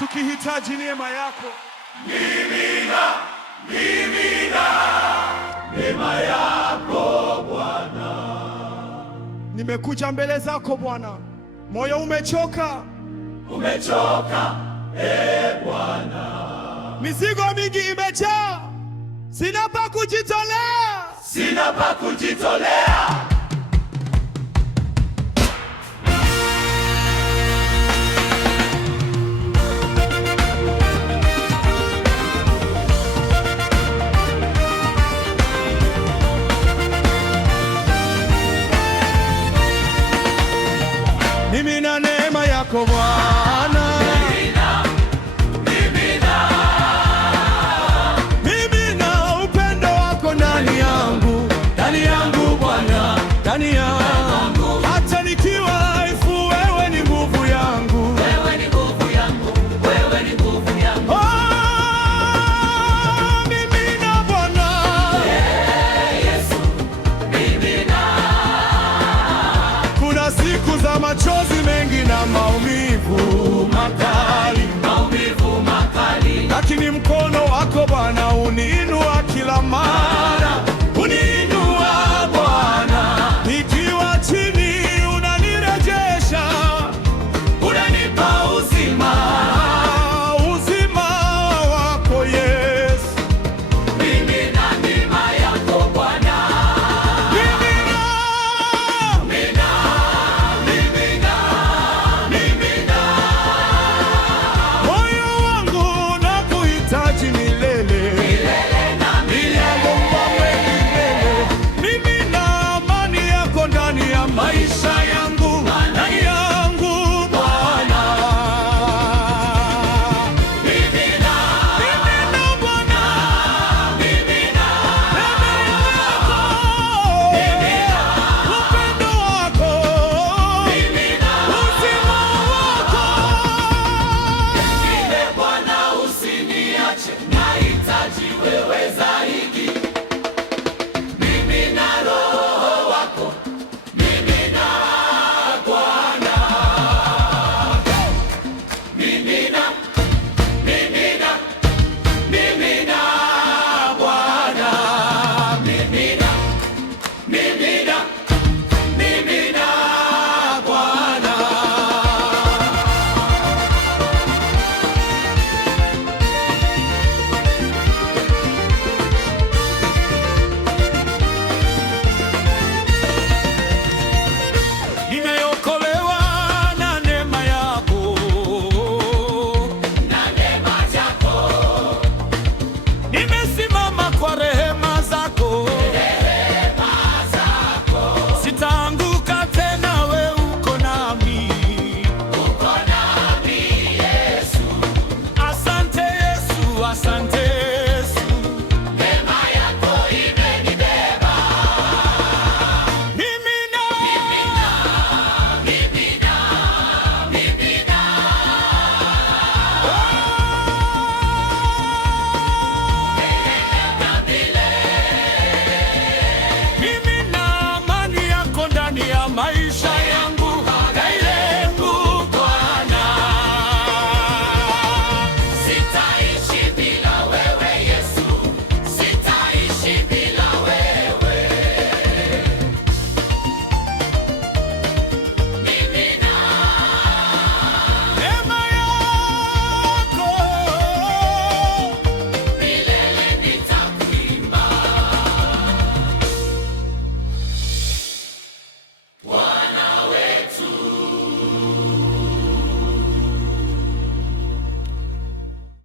tukihitaji neema yako. Mimina neema yako Bwana. Nimekuja mbele zako Bwana, moyo umechoka, Bwana. mizigo mingi imejaa, sina pa kujitolea. Mimina neema yako Bwana, mimina upendo wako ndani yangu Bwana, ndani yangu. Hata nikiwa dhaifu, wewe ni nguvu yangu. Oh, mimina Bwana, kuna siku za machozi mengi na maumivu makali, lakini mkono wako Bwana uniinua.